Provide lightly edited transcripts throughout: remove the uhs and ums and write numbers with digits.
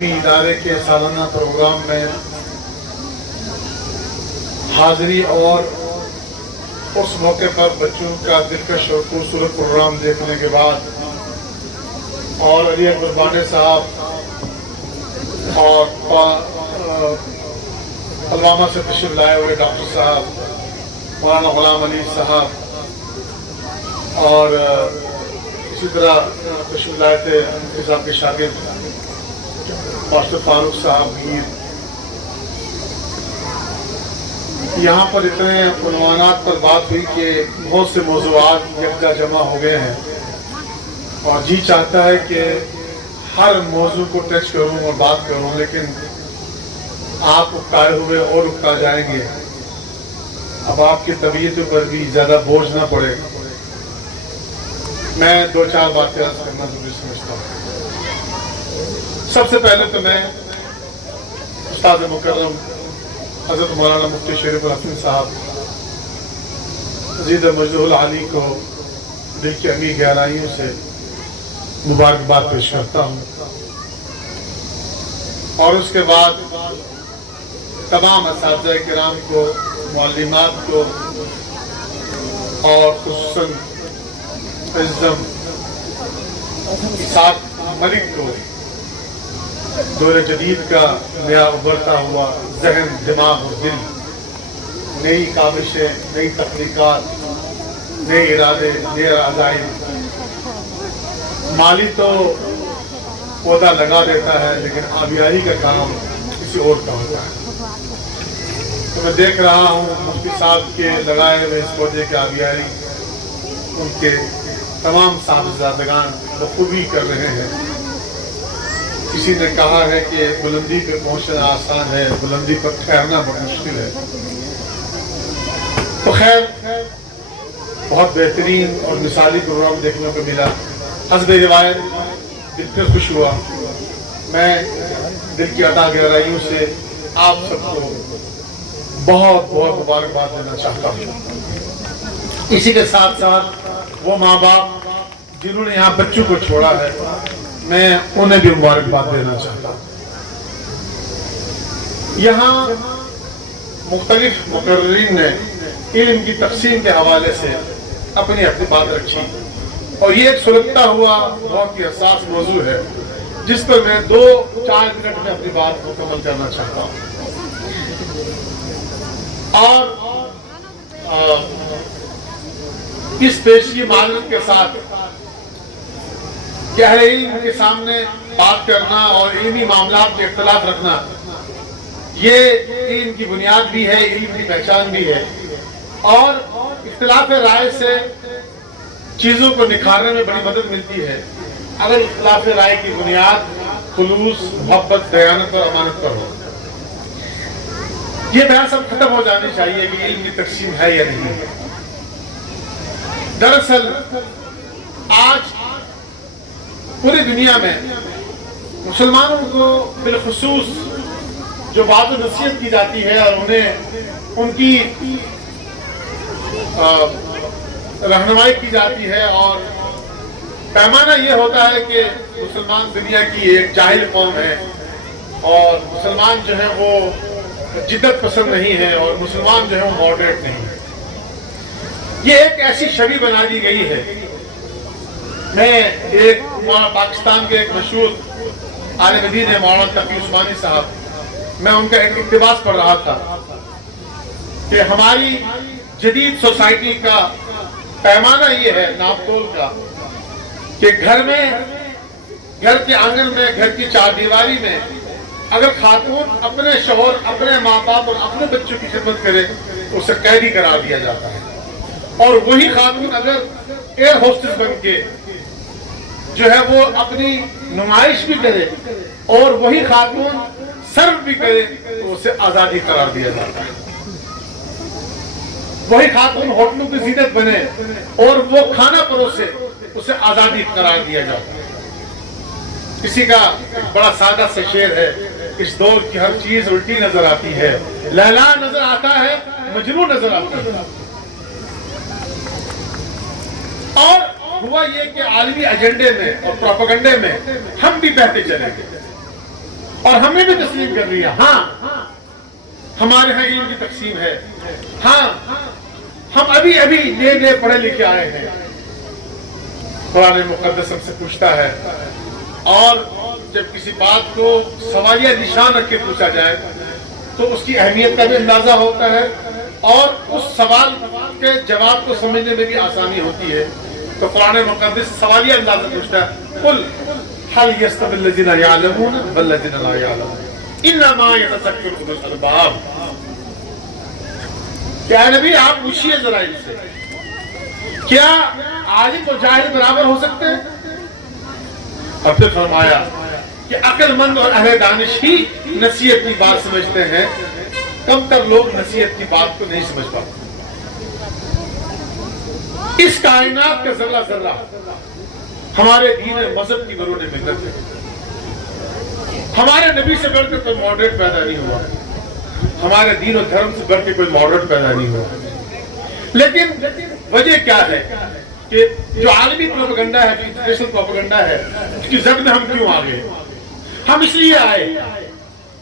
ادارے کے سالانہ پروگرام میں حاضری اور اس موقع پر بچوں کا دلکش اور خوبصورت پروگرام دیکھنے کے بعد اور علی اکبر بانڈے صاحب اور پلوامہ سے تشریف لائے ہوئے ڈاکٹر صاحب مولانا غلام علی صاحب اور اسی طرح تشریف لائے تھے ان صاحب کے شاگرد ماسٹر فاروق صاحب میر. یہاں پر اتنے عنوانات پر بات ہوئی کہ بہت سے موضوعات یکجا جمع ہو گئے ہیں اور جی چاہتا ہے کہ ہر موضوع کو ٹچ کروں اور بات کروں، لیکن آپ اکتائے ہوئے اور اکتا جائیں گے. اب آپ کی طبیعتوں پر بھی زیادہ بوجھ نہ پڑے. میں دو چار باتیں عرض کرنا ضروری سمجھتا ہوں. سب سے پہلے تو میں استاد مکرم حضرت مولانا مفتی شریف الحسن صاحب عزیز مجدہ العالی کو دل کی عمیق گہرائیوں سے مبارکباد پیش کرتا ہوں، اور اس کے بعد تمام اساتذہ کرام کو، معلمات کو اور خصوصاً عزم اسحاق ملک کو دور جدید کا نیا ابھرتا ہوا ذہن، دماغ اور دل، نئی کاوشیں، نئی تخلیقات، نئے ارادے، نئے عزائم. مالی تو پودا لگا دیتا ہے لیکن آبیاری کا کام کسی اور کا ہوتا ہے. تو میں دیکھ رہا ہوں مفتی صاحب کے لگائے ہوئے اس پودے کے آبیاری ان کے تمام صاحبزادگان بخوبی کر رہے ہیں. کسی نے کہا ہے کہ بلندی پہ پہنچنا آسان ہے، بلندی پر ٹھہرنا بہت مشکل ہے. تو خیر بہت بہترین اور مثالی پروگرام دیکھنے کو ملا. حسب روایت دل پھر خوش ہوا. میں دل کی عطا گہرائیوں سے آپ سب کو بہت بہت مبارکباد دینا چاہتا ہوں. اسی کے ساتھ ساتھ وہ ماں باپ جنہوں نے یہاں بچوں کو چھوڑا ہے، میں انہیں بھی مبارکباد دینا چاہتا ہوں. یہاں مختلف مقررین نے علم کی تقسیم کے حوالے سے اپنی بات رکھی، اور یہ ایک سلگتا ہوا بہت ہی حساس موضوع ہے جس پر میں 2-4 منٹ میں اپنی بات مکمل کرنا چاہتا ہوں. اور اس پیشگی معلومات کے ساتھ کہ اہل علم کے سامنے بات کرنا اور علمی معاملات میں اختلاف رکھنا، یہ علم کی بنیاد بھی ہے، علم کی پہچان بھی ہے. اور اختلاف رائے سے چیزوں کو نکھارنے میں بڑی مدد ملتی ہے اگر اختلاف رائے کی بنیاد خلوص، محبت، دیانت اور امانت پر ہو. یہ بحث اب ختم ہو جانی چاہیے کہ علم کی تقسیم ہے یا نہیں. دراصل آج پوری دنیا میں مسلمانوں کو بالخصوص جو بات و نصیحت کی جاتی ہے اور انہیں ان کی رہنمائی کی جاتی ہے، اور پیمانہ یہ ہوتا ہے کہ مسلمان دنیا کی ایک جاہل قوم ہے اور مسلمان جو ہیں وہ جدت پسند نہیں ہے اور مسلمان جو ہے وہ ماڈریٹ نہیں ہے. یہ ایک ایسی چھوی بنا دی گئی ہے. میں پاکستان کے ایک مشہور عالم دین ہے مولانا تقی عثمانی صاحب، میں ان کا ایک اقتباس پڑھ رہا تھا کہ ہماری جدید سوسائٹی کا پیمانہ یہ ہے ناپ تول کا کہ گھر کے آنگن میں، گھر کی چار دیواری میں اگر خاتون اپنے شوہر، اپنے ماں باپ اور اپنے بچوں کی خدمت کرے تو اسے قیدی قرار دیا جاتا ہے. اور وہی خاتون اگر ایئر ہوسٹس بن کے جو ہے وہ اپنی نمائش بھی کرے اور وہی خاتون سرو بھی کرے تو اسے آزادی قرار دیا جاتا ہے. وہی خاتون ہوٹلوں کی زینت بنے اور وہ کھانا پروسے اسے آزادی قرار دیا جاتا ہے. کسی کا بڑا سادہ سے شعر ہے، اس دور کی ہر چیز الٹی نظر آتی ہے، لیلا نظر آتا ہے، مجنوں نظر آتا ہے. اور ہوا یہ کہ عالمی ایجنڈے میں اور پروپیگنڈے میں ہم بھی بہتے چلے گئے. اور ہم نے بھی تسلیم کر لیا ہاں ہمارے ہاں علم کی تقسیم ہے، ہاں ہم ابھی ابھی نئے نئے پڑھے لکھے آئے ہیں۔ قرآن مقدس ہم سے پوچھتا ہے، اور جب کسی بات کو سوالیہ نشان رکھ کے پوچھا جائے تو اس کی اہمیت کا بھی اندازہ ہوتا ہے، اور اس سوال کے جواب کو سمجھنے میں بھی آسانی ہوتی ہے۔ تو قرآن مقدس سوالیہ انداز میں پوچھتا ہے، قل هل يستوي الذين يعلمون والذين لا يعلمون انما يتذكر اولو الالباب۔ کیا نبی آپ پوچھیے ذرا ان سے، کیا عالم اور جاہل برابر ہو سکتے ہیں؟ اور پھر فرمایا کہ عقل مند اور اہل دانش ہی نصیحت کی بات سمجھتے ہیں، کم تر لوگ نصیحت کی بات کو نہیں سمجھ پاتے۔ اس کائنات کا ذرہ ذرہ ہمارے دین اور مذہب کی برون منت ہے۔ ہمارے نبی سے بڑھ کر کوئی ماڈریٹ پیدا نہیں ہوا، ہمارے دین و دھرم سے بڑھ کے کوئی ماڈریٹ پیدا نہیں ہوا۔ لیکن وجہ کیا ہے کہ جو عالمی پروپیگنڈا ہے، جو انٹرنیشنل پروپیگنڈا ہے، اس کی زد میں ہم کیوں آ گئے؟ ہم اس لیے آئے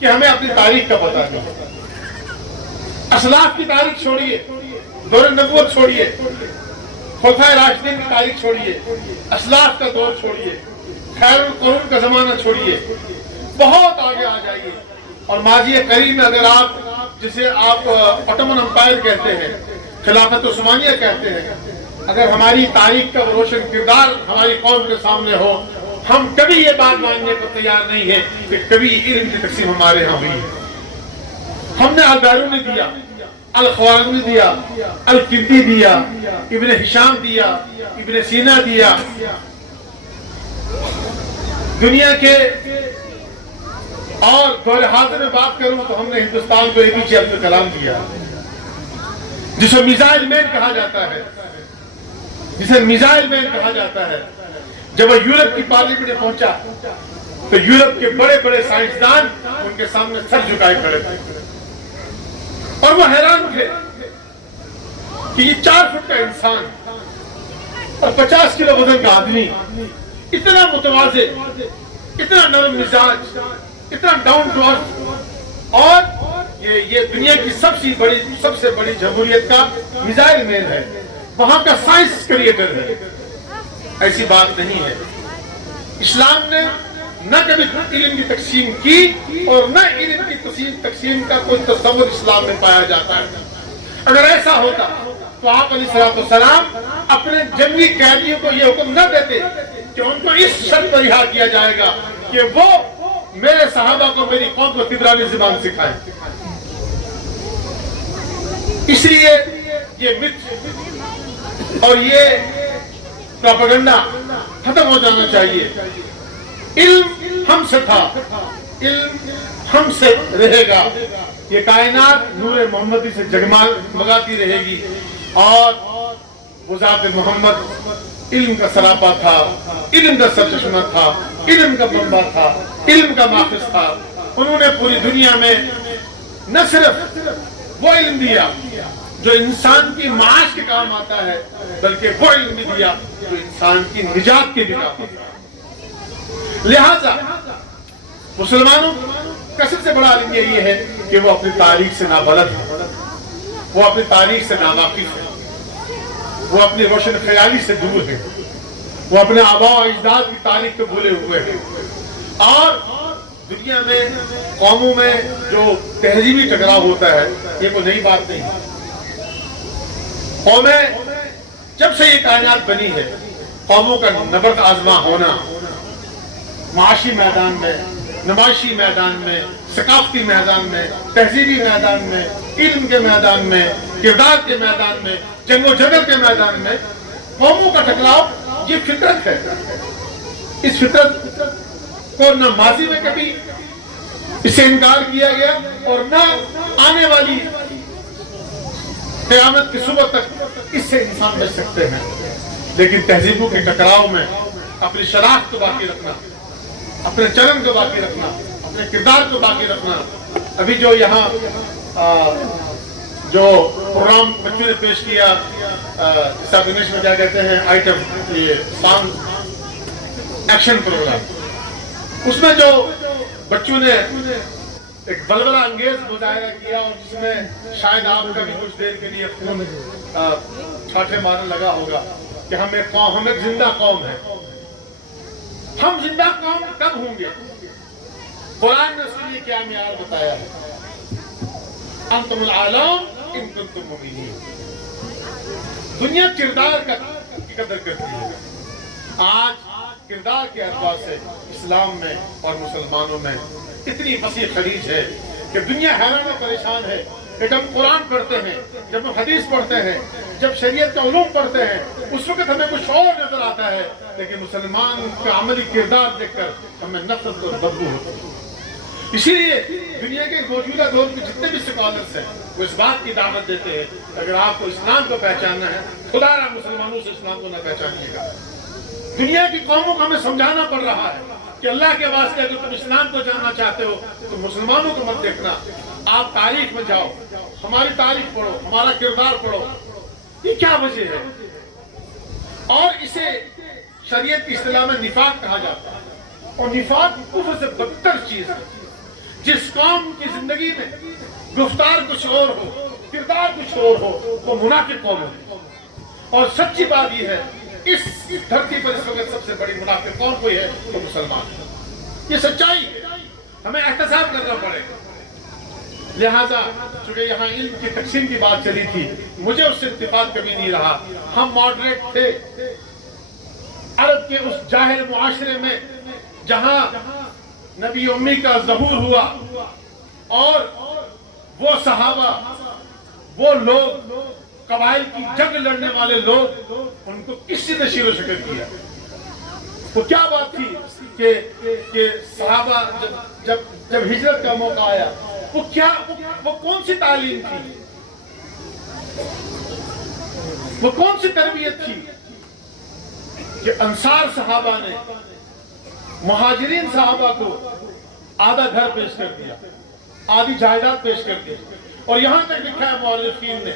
کہ ہمیں اپنی تاریخ کا پتہ نہیں۔ اسلاف کی تاریخ چھوڑیے، دور نبوت چھوڑیے، خلفائے راشدین کی تاریخ چھوڑیے، اسلاف کا دور چھوڑیے، خیر القرون کا زمانہ چھوڑیے، بہت آگے آ جائیے، اور ماضی قریب میں اگر آپ جسے آپ اوٹومن امپائر کہتے ہیں، خلافت عثمانیہ کہتے ہیں، اگر ہماری تاریخ کا روشن کردار ہماری قوم کے سامنے ہو، ہم کبھی یہ بات ماننے کو تیار نہیں ہے کہ کبھی علم کی تقسیم ہمارے ہاں ہوئی۔ ہم نے البیرونی دیا، الخوارزمی دیا، الکندی دیا، ابن ہشام دیا، ابن سینا دیا، دنیا کے اور دور حاضر میں بات کروں تو ہم نے ہندوستان کو APJ عبد الکلام دیا، جسے میزائل مین کہا جاتا ہے، جسے میزائل مین کہا جاتا ہے۔ جب وہ یورپ کی پارلیمنٹ میں پہنچا تو یورپ کے بڑے بڑے سائنسدان ان کے سامنے سر جھکائے کھڑے تھے، اور وہ حیران تھے کہ یہ 4 فٹ کا انسان اور 50 کلو وزن کا آدمی اتنا متواضع، اتنا نرم مزاج، اتنا ڈاؤن ٹو ارتھ، اور یہ دنیا کی سب سے بڑی جمہوریت کا میزائل مین ہے، وہاں کا سائنس کریٹر ہے۔ ایسی بات نہیں ہے۔ اسلام نے نہ کبھی علم کی تقسیم کی، اور نہ علم کی تقسیم کا کوئی تصور اسلام میں پایا جاتا ہے۔ اگر ایسا ہوتا تو آپ علیہ السلام اپنے جنگی قیدیوں کو یہ حکم نہ دیتے کہ ان کو اس شرط پر رہا کیا جائے گا کہ وہ میرے صحابہ کو میری قوم کو تبرانی زبان سکھائیں۔ اس لیے یہ مت اور یہ پروپیگنڈا ختم ہو جانا چاہیے۔ علم ہم سے تھا، علم ہم سے رہے گا، یہ کائنات نور محمدی سے جگمگاتی رہے گی، اور وہ ذات محمد علم کا سراپا تھا، علم کا سرچشمہ تھا، علم کا منبع تھا، علم کا ماخذ تھا۔ انہوں نے پوری دنیا میں نہ صرف وہ علم دیا جو انسان کی معاش کے کام آتا ہے، بلکہ وہ علم بھی دیا جو انسان کی نجات کے بھی کام آتا ہے۔ لہذا مسلمانوں کا سب سے بڑا علم یہ ہے کہ وہ اپنی تاریخ سے نابلد ہے، وہ اپنی تاریخ سے ناواقف ہے، وہ اپنی روشن خیالی سے دور ہے، وہ اپنے آباء و اجداد کی تاریخ کو بھولے ہوئے ہیں۔ اور دنیا میں قوموں میں جو تہذیبی ٹکراؤ ہوتا ہے یہ کوئی نئی بات نہیں ہے۔ قومیں جب سے یہ کائنات بنی ہے، قوموں کا نبرد آزما ہونا، معاشی میدان میں، نمائشی میدان میں، ثقافتی میدان میں، تہذیبی میدان میں، علم کے میدان میں، کردار کے میدان میں، جنگ و جدل کے میدان میں قوموں کا ٹکراؤ یہ فطرت ہے۔ اس فطرت کو نہ ماضی میں کبھی اس سے انکار کیا گیا، اور نہ آنے والی قیامت کی صبح تک اس سے انسان بچ سکتے ہیں۔ لیکن تہذیبوں کے ٹکراؤ میں اپنی شناخت کو باقی رکھنا، اپنے چلن کو باقی رکھنا، اپنے کردار کو باقی رکھنا۔ ابھی جو یہاں جو پروگرام بچوں نے پیش کیا، جس آپ انگلش میں کیا کہتے ہیں آئٹم، یہ سانگ ایکشن پروگرام، اس میں جو بچوں نے ایک بلبلہ انگیز مظاہرہ کیا اور جس میں شاید آپ کا بھی کچھ دیر کے لیے خون ٹھاٹھے مارنے لگا ہوگا کہ ہم ایک زندہ قوم ہے. ہم زندہ قوم کب ہوں گے؟ قرآن نے اس کے لیے کیا معیار بتایا ہے؟ انتم العالم ان کنتم مؤمنین. دنیا کردار کی قدر کرتی ہے. آج کردار کے اعتبار سے اسلام میں اور مسلمانوں میں اتنی وسیع خلیج ہے کہ دنیا حیران و پریشان ہے کہ جب قرآن پڑھتے ہیں، جب ہم حدیث پڑھتے ہیں، جب شریعت کا علوم پڑھتے ہیں، اس وقت ہمیں کچھ اور نظر آتا ہے، لیکن مسلمان کا عملی کردار دیکھ کر ہمیں نفرت اور بدبو ہوتی ہے. اسی لیے دنیا کے موجودہ دور میں جتنے بھی اسکالرس ہیں وہ اس بات کی دعوت دیتے ہیں اگر آپ کو اسلام کو پہچاننا ہے، خدا را مسلمانوں سے اسلام کو نہ پہچانیے گا. دنیا کی قوموں کو ہمیں سمجھانا پڑ رہا ہے کہ اللہ کے واسطے اگر تم اسلام کو جاننا چاہتے ہو تو مسلمانوں کو مت دیکھنا، آپ تاریخ میں جاؤ، ہماری تاریخ پڑھو، ہمارا کردار پڑھو. یہ کیا وجہ ہے؟ اور اسے شریعت کی اصطلاح میں نفاق کہا جاتا ہے، اور نفاق کفر سے بدتر چیز ہے. جس قوم کی زندگی میں گفتار کچھ اور ہو، کردار کچھ اور ہو، وہ منافق قوم ہے. اور سچی بات یہ ہے اس دھرتی پر اس وقت سب سے بڑی منافق قوم کوئی ہے تو مسلمان. یہ سچائی ہے، ہمیں احتساب کرنا پڑے گا. لہذا چونکہ یہاں علم کی تقسیم کی بات چلی تھی، مجھے اس سے اتفاق کبھی نہیں رہا. ہم ماڈریٹ تھے عرب کے اس جاہل معاشرے میں جہاں نبی امی کا ظہور ہوا اور وہ صحابہ، وہ لوگ، قبائل کی جنگ لڑنے والے لوگ، ان کو کسی نے شیر و شکر کیا. وہ کیا بات تھی کہ صحابہ جب ہجرت کا موقع آیا وہ کون سی تعلیم تھی، وہ کون سی تربیت تھی کہ انصار صحابہ نے مہاجرین صحابہ کو آدھا گھر پیش کر دیا، آدھی جائیداد پیش کر دی. اور یہاں تک لکھا ہے مورخین نے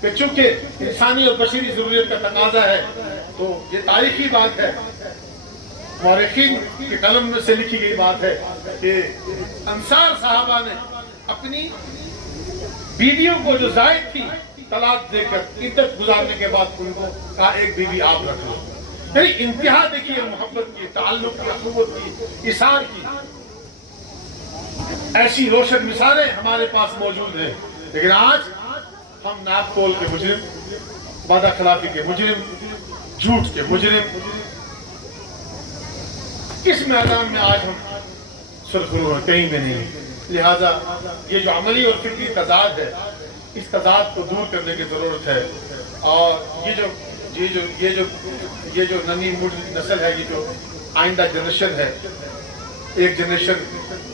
کہ چونکہ انسانی اور بشری ضروریت کا تقاضا ہے تو یہ تاریخی بات ہے، مورخین کے قلم میں سے لکھی گئی بات ہے کہ انصار صحابہ نے اپنی بیویوں کو جو زائد تھی طلاق دے کر عدت گزارنے کے بعد ان کو کہا ایک بیوی آپ رکھ لو. یعنی انتہا دیکھیے محبت کی، تعلق کی، اخوت کی، اثار کی. ایسی روشن مثالیں ہمارے پاس موجود ہیں. لیکن آج ہم ناپ تول کے مجرم، وعدہ خلافی کے مجرم، جھوٹ کے مجرم، اس میدان میں آج ہم سرخرو ہیں، کہیں بھی نہیں. لہذا یہ جو عملی اور فکری تضاد ہے، اس تضاد کو دور کرنے کی ضرورت ہے. اور یہ جو نئی نسل ہے، یہ جو آئندہ جنریشن ہے، ایک جنریشن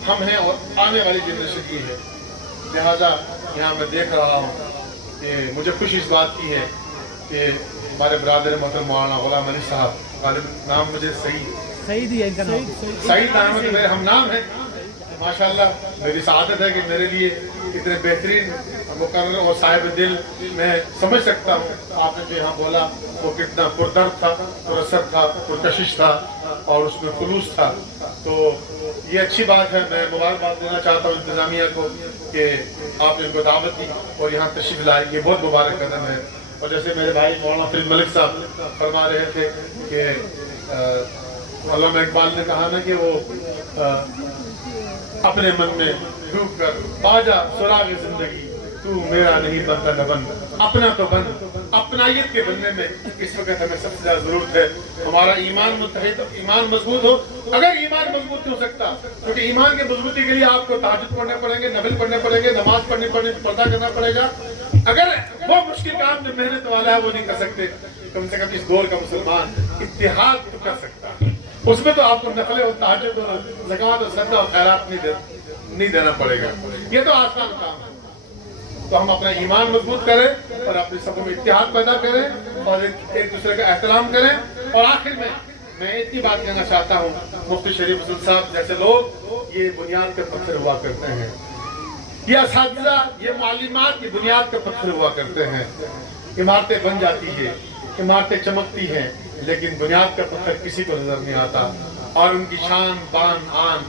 ہم ہیں اور آنے والی جنریشن یہ ہے. لہذا یہاں میں دیکھ رہا ہوں کہ مجھے خوشی اس بات کی ہے کہ ہمارے برادر محترم مولانا غلام علی صاحب، غالب نام مجھے سعید احمد میرے ہم نام ہیں. ماشاءاللہ میری سعادت ہے کہ میرے لیے اتنے بہترین مقرر اور صاحب دل، میں سمجھ سکتا ہوں آپ نے جو یہاں بولا وہ کتنا پردرد تھا، پراسر تھا، پرکشش تھا اور اس میں خلوص تھا. تو یہ اچھی بات ہے. میں مبارکباد دینا چاہتا ہوں انتظامیہ کو کہ آپ نے ان کو دعوت دی اور یہاں تشریف لائے، یہ بہت مبارک قدم ہے. اور جیسے میرے بھائی مولانا فرید ملک صاحب فرما رہے تھے کہ علامہ اقبال نے کہا نا کہ وہ اپنے من میں ڈوب کر باجا سراغ زندگی، تو میرا نہیں بنتا نہ بن، اپنا تو بن. اپنائیت کے بننے میں اس وقت ہمیں سب سے زیادہ ضرورت ہے. ہمارا ایمان متحد، ایمان مضبوط ہو. اگر ایمان مضبوط نہیں ہو سکتا کیونکہ ایمان کی مضبوطی کے لیے آپ کو تہجد پڑھنے پڑیں گے، نفل پڑھنے پڑیں گے، نماز پڑھنی پڑے، پردہ کرنا پڑے گا. اگر وہ مشکل کام جو محنت والا ہے وہ نہیں کر سکتے، کم سے کم اس دور کا مسلمان اتحاد تو کر سکتا ہے. اس میں تو آپ کو نفل اور تہجد اور زکوٰۃ اور صدقہ اور خیرات نہیں دینا پڑے گا. یہ تو آسان کام ہے. تو ہم اپنا ایمان مضبوط کریں اور اپنے سبوں میں اتحاد پیدا کریں اور ایک دوسرے کا احترام کریں. اور آخر میں اتنی بات کہنا چاہتا ہوں، مفتی شریف حسن صاحب جیسے لوگ یہ بنیاد کے پتھر ہوا کرتے ہیں، یہ اساتذہ، یہ معلومات کی بنیاد کے پتھر ہوا کرتے ہیں. عمارتیں بن جاتی ہیں، عمارتیں چمکتی ہیں، لیکن بنیاد کا پتھر کسی کو نظر نہیں آتا. اور ان کی شان، بان، آن